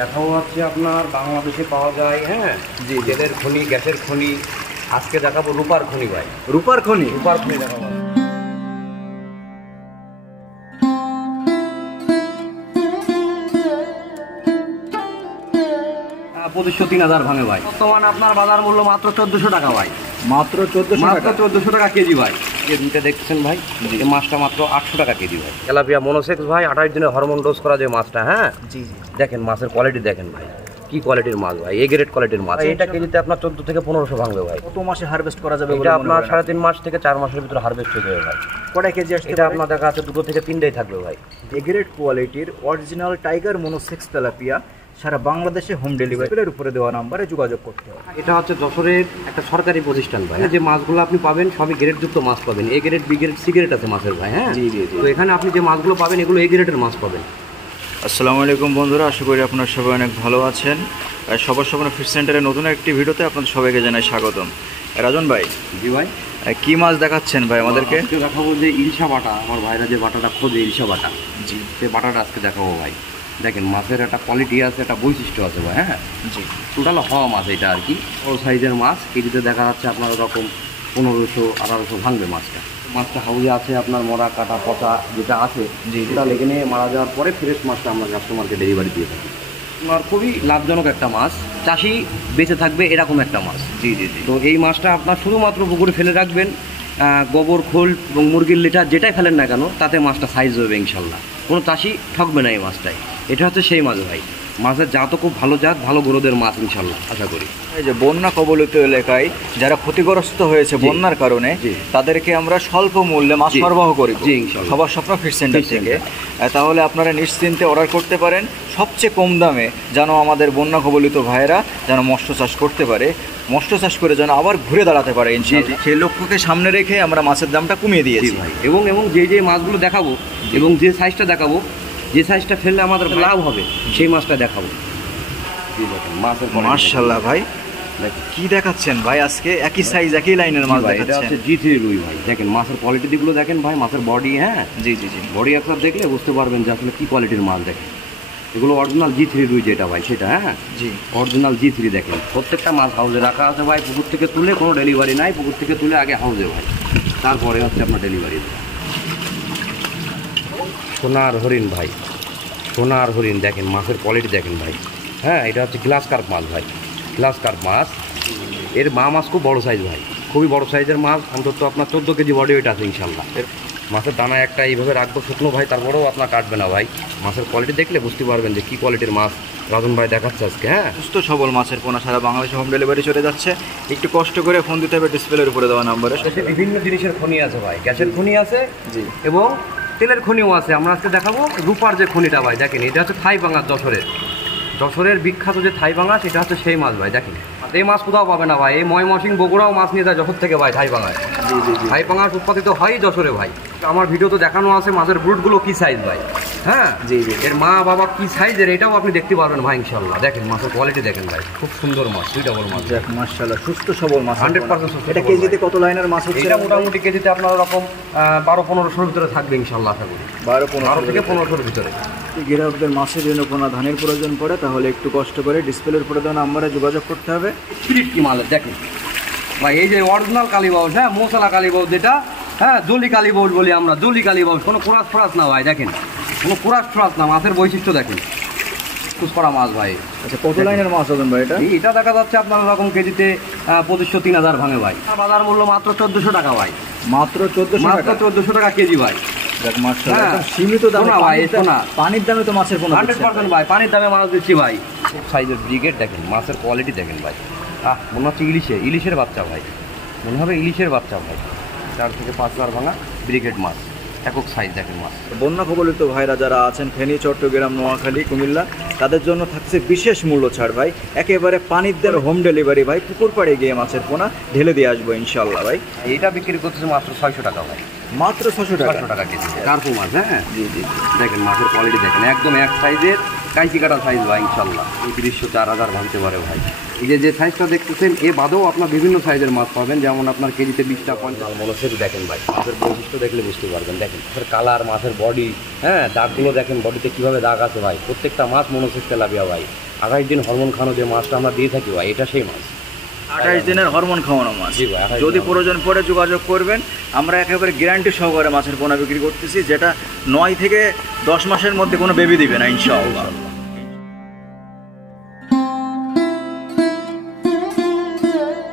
দেখাবো হচ্ছে আপনার বাংলাদেশে পাওয়া যায়, হ্যাঁ জি, তেলের খনি, গ্যাসের খনি। আজকে দেখাবো রূপার খনি ভাই। রূপার খনি? রূপার খনি দেখাবো। পঁচিশশো 3000 ভাঙে ভাই। বর্তমানে আপনার বাজার মূল্য মাত্র 1400 টাকা ভাই। মাত্র 1400 টাকা কেজি ভাই। যে দুইটা দেখছেন ভাই, এই মাছটা মাত্র 800 টাকা কেজি ভাই। তেলাপিয়া মনোসেক্স ভাই, 28 দিনে হরমোন ডোজ করা যে মাছটা, হ্যাঁ জি জি। দেখেন মাছের কোয়ালিটি দেখেন ভাই, কি কোয়ালিটির মাছ ভাই, এ গ্রেড কোয়ালিটির মাছ। এটা কেজিতে আপনার 14 থেকে 1500 ভাঙবে ভাই। কত মাসে হারভেস্ট করা যাবে? এটা আপনার 3.5 মাস থেকে 4 মাসের ভিতরে হারভেস্ট হয়ে যাবে ভাই। কটা কেজি আসছে? এটা আপনার দেখা আছে 2 থেকে 3টাই থাকবে ভাই। এ গ্রেড কোয়ালিটির অরিজিনাল টাইগার মনোসেক্স তেলাপিয়া সারা বাংলাদেশে হোম ডেলিভারির উপরে দেওয়া নাম্বারে যোগাযোগ করতে হবে। এটা হচ্ছে যশোরের একটা সরকারি প্রতিষ্ঠান ভাই। যে মাছগুলো আপনি পাবেন সবই গ্রেডযুক্ত মাছ পাবেন। A grade, B grade, C grade আছে মাছের ভাই, হ্যাঁ জি জি জি। তো এখানে আপনি যে মাছগুলো পাবেন এগুলো এ গ্রেডের মাছ পাবেন। আসসালামু আলাইকুম বন্ধুরা, আশা করি আপনারা সবাই অনেক ভালো আছেন। সবার সবার ফিশ সেন্টারের নতুন একটি ভিডিওতে আপনাদের সবাইকে জানাই স্বাগতম। রাজন ভাই, জি ভাই, কি মাছ দেখাচ্ছেন ভাই আমাদেরকে? আজকে দেখাবো যে ইলশা বাটা। আমার ভাইরা যে বাটাটা খোঁজে, ইলশা বাটা, জি, সেই বাটাটা আজকে দেখাবো ভাই। দেখেন মাছের একটা কোয়ালিটি আছে, একটা বৈশিষ্ট্য আছে ভাই, হ্যাঁ জি। টোটাল হওয়া মাছ এটা আর কি, বড় সাইজের মাছ। কেজিতে দেখা যাচ্ছে আপনার ওরকম 1500-1800 ভাঙবে মাছটা। মাছটা হাউজে আছে আপনার মরা কাটা পচা যেটা আছে, জি, যেটা লেগে নিয়ে মারা যাওয়ার পরে ফ্রেশ মাছটা আমরা কাস্টমারকে ডেলিভারি দিয়ে থাকি। আপনার খুবই লাভজনক একটা মাছ, চাষি বেঁচে থাকবে এরকম একটা মাছ। জি জি জি। তো এই মাছটা আপনার শুধুমাত্র পুকুরে ফেলে রাখবেন, গোবর খোল এবং মুরগির লিটার যেটাই ফেলেন না কেন তাতে মাছটা সাইজ হবে ইনশাল্লাহ। কোনো চাষি ঠকবে না এই মাছটাই। এটা হচ্ছে সেই মাছ ভাই। মাছের জাতও খুব ভালো জাত, ভালো গ্রোথের মাছ ইনশাল্লাহ আশা করি। এই যে বন্যা কবলিত এলাকায় যারা ক্ষতিগ্রস্ত হয়েছে বন্যার কারণে, তাদেরকে আমরা স্বল্প মূল্যে মাছ সরবরাহ করি সবার স্বপ্ন ফিশ সেন্টার থেকে। তাহলে আপনারা নিশ্চিন্তে অর্ডার করতে পারেন সবচেয়ে কম দামে, যেন আমাদের বন্যা কবলিত ভাইয়েরা যেন মৎস্য চাষ করতে পারে, মৎস্য চাষ করে যেন আবার ঘুরে দাঁড়াতে পারে ইনশাআল্লাহ। সেই লক্ষ্যকে সামনে রেখে আমরা মাছের দামটা কমিয়ে দিয়েছি ভাই। এবং যে মাছগুলো দেখাবো এবং যে সাইজটা দেখাবো, যে সাইজটা ফেললে আমাদের লাভ হবে সেই মাছটা দেখাবো। মাছের মাশাআল্লাহ ভাই, কি দেখাচ্ছেন ভাই আজকে? একই সাইজ একই লাইনের মাছ দেখাচ্ছেন। এটা হচ্ছে G3 রুই ভাই। দেখেন মাছের কোয়ালিটি দিগুলো দেখেন ভাই, মাছের বডি, হ্যাঁ জি জি জি, বডি একবার দেখলে বুঝতে পারবেন যে আসলে কি কোয়ালিটির মাছ। দেখেন এগুলো অরিজিনাল G3 রুই যেটা ভাই সেটা, হ্যাঁ জি অরিজিনাল G3। দেখেন প্রত্যেকটা মাছ হাউজে রাখা আছে ভাই। পুকুর থেকে তুলে কোনো ডেলিভারি নাই, পুকুর থেকে তুলে আগে হাউজে ভাই, তারপরে হচ্ছে আপনার ডেলিভারি। সোনার হরিণ ভাই, সোনার হরিণ। দেখেন মাছের কোয়ালিটি দেখেন ভাই, হ্যাঁ এটা হচ্ছে গ্লাস কার্প মাছ ভাই, গ্লাস কার্প মাছ। এর মাছ খুব বড় সাইজ ভাই, খুবই বড় সাইজের মাছ। অন্তত আপনার 14 কেজি বডি ওয়েট আছে ইনশাল্লাহ। মাছের দানা একটা এইভাবে রাখবো শুকনো ভাই, তারপরেও আপনার কাটবে না ভাই। মাছের কোয়ালিটি দেখলে বুঝতে পারবেন যে কী কোয়ালিটির মাছ রাজন ভাই দেখাচ্ছে আজকে। হ্যাঁ সুস্থ সবল মাছের পোনা সারা বাংলাদেশে হোম ডেলিভারি চলে যাচ্ছে। একটু কষ্ট করে ফোন দিতে হবে ডিসপ্লের উপরে দেওয়া নাম্বারে। বিভিন্ন জিনিসের খনি আছে ভাই, গ্যাসের খনি আছে জি, এবং তেলের খনিও আছে। আমরা আজকে দেখাবো রূপার যে খনিটা ভাই। দেখেন এটা হচ্ছে থাই পাঙাশ, যশোরের বিখ্যাত যে থাই পাঙাশ, এটা হচ্ছে সেই মাছ ভাই। দেখেন এই মাছ কোথাও পাবে না ভাই। এই ময়মনসিংহ বগুড়াও মাছ নিয়ে যায় যশোর থেকে ভাই থাই পাঙাশ। জি জি জি। থাই পাঙাশ উৎপাদিত হয় যশোরে ভাই। আমার ভিডিওতে দেখানো আছে মাছের ব্রুটগুলো কি সাইজ ভাই, হ্যাঁ জি জি। এর মা বাবা কি সাইজের এটাও আপনি দেখতে পারবেন ভাই ইনশাল্লাহ। দেখেন মাছের কোয়ালিটি দেখেন ভাই, খুব সুন্দর মাছ, সুইটা বড় মাছ। যাক মাশাআল্লাহ, সুস্থ সবল মাছ 100% সুস্থ। এটা কেজিতে কত লাইনের মাছ হচ্ছে? এটা মোটামুটি কেজিতে আপনার ওরকম 12-1500 ভিতরে থাকবে ইনশাল্লাহ আশা করি। 12 থেকে 1500 ভিতরে। গ্রাহকদের মাছের জন্য কোনো ধানের প্রয়োজন পড়ে তাহলে একটু কষ্ট করে ডিসপ্লের উপরে দেওয়া নাম্বারে যোগাযোগ করতে হবে। স্পিরিট কি মালের দেখেন ভাই, এই যে অরিজিনাল কালীবাউস, হ্যাঁ মশলা কালীবাউস যেটা, হ্যাঁ জলি কালীবাউস বলি আমরা, জলি কালীবাউস। কোনো কুরাস ফরাস না ভাই, দেখেন কোনো কুরাস ফরাস না। মাছের বৈশিষ্ট্য দেখেন, খুশ করা মাছ ভাই। আচ্ছা কত লাইনের মাছ হবেন ভাই এটা? এটা দেখা যাচ্ছে আপনার ওরকম কেজিতে 2500-3000 ভাঙে ভাই। বাজার মূল্য মাত্র 1400 টাকা ভাই। মাত্র 1400 টাকা কেজি ভাই। যাক মাশাআল্লাহ, একদম সীমিত দামে ভাই। পানির দামে তো মাছের পোনা 100% ভাই, পানির দামে মাছ দিচ্ছি ভাই। সাইজের ব্রিগেড দেখেন, মাছের কোয়ালিটি দেখেন ভাই। মনে হচ্ছে ইলিশের বাচ্চা ভাই, মনে হবে ইলিশের বাচ্চা ভাই। 4 থেকে 5 বার ভাঙা ব্রিগেড মাছ, একক সাইজ দেখেন মাছ। বন্যা কবলিত ভাইরা যারা আছেন ফেনী, চট্টগ্রাম, নোয়াখালী, কুমিল্লা, তাদের জন্য থাকছে বিশেষ মূল্য ছাড় ভাই। একেবারে পানির দামে হোম ডেলিভারি ভাই। পুকুর পাড়ে গিয়ে মাছের পোনা ঢেলে দিয়ে আসবো ইনশাল্লাহ ভাই। এইটা বিক্রি করতেছে মাত্র 600 টাকা ভাই। মাত্র 600 টাকা? 600 টাকা কেজি কার্পু মাছ, হ্যাঁ জি জি। দেখেন মাছের কোয়ালিটি দেখেন, একদম এক সাইজের কাইচি কাটা সাইজ ভাই ইনশাল্লাহ ৩৫০০-৪০০০ ভাঙতে পারে ভাই। এই যে সাইজটা দেখতেছেন এ বাদেও আপনার বিভিন্ন সাইজের মাছ পাবেন, যেমন আপনার কেজিতে 20টা 50 মনসের দেখেন ভাই। মাছের বৈশিষ্ট্য দেখলে বুঝতে পারবেন, দেখেন মাছের কালার, মাছের বডি, হ্যাঁ দাগগুলো দেখেন, বডিতে কীভাবে দাগ আছে ভাই। প্রত্যেকটা মাছ মনসের তেলাপিয়া ভাই। 28 দিন হরমোন খাওয়ানো যে মাছটা আমরা দিয়ে থাকি ভাই, এটা সেই মাছ। 28 দিনের হরমোন খাওয়ানো মাছ। জি ভাই, 28 যদি দিন প্রয়োজন পড়ে যোগাযোগ করবেন, আমরা একেবারে গ্যারান্টি সহকারে মাছের পোনা বিক্রি করতেছি, যেটা 9 থেকে 10 মাসের মধ্যে কোনো বেবি দিবে না ইনশাআল্লাহ।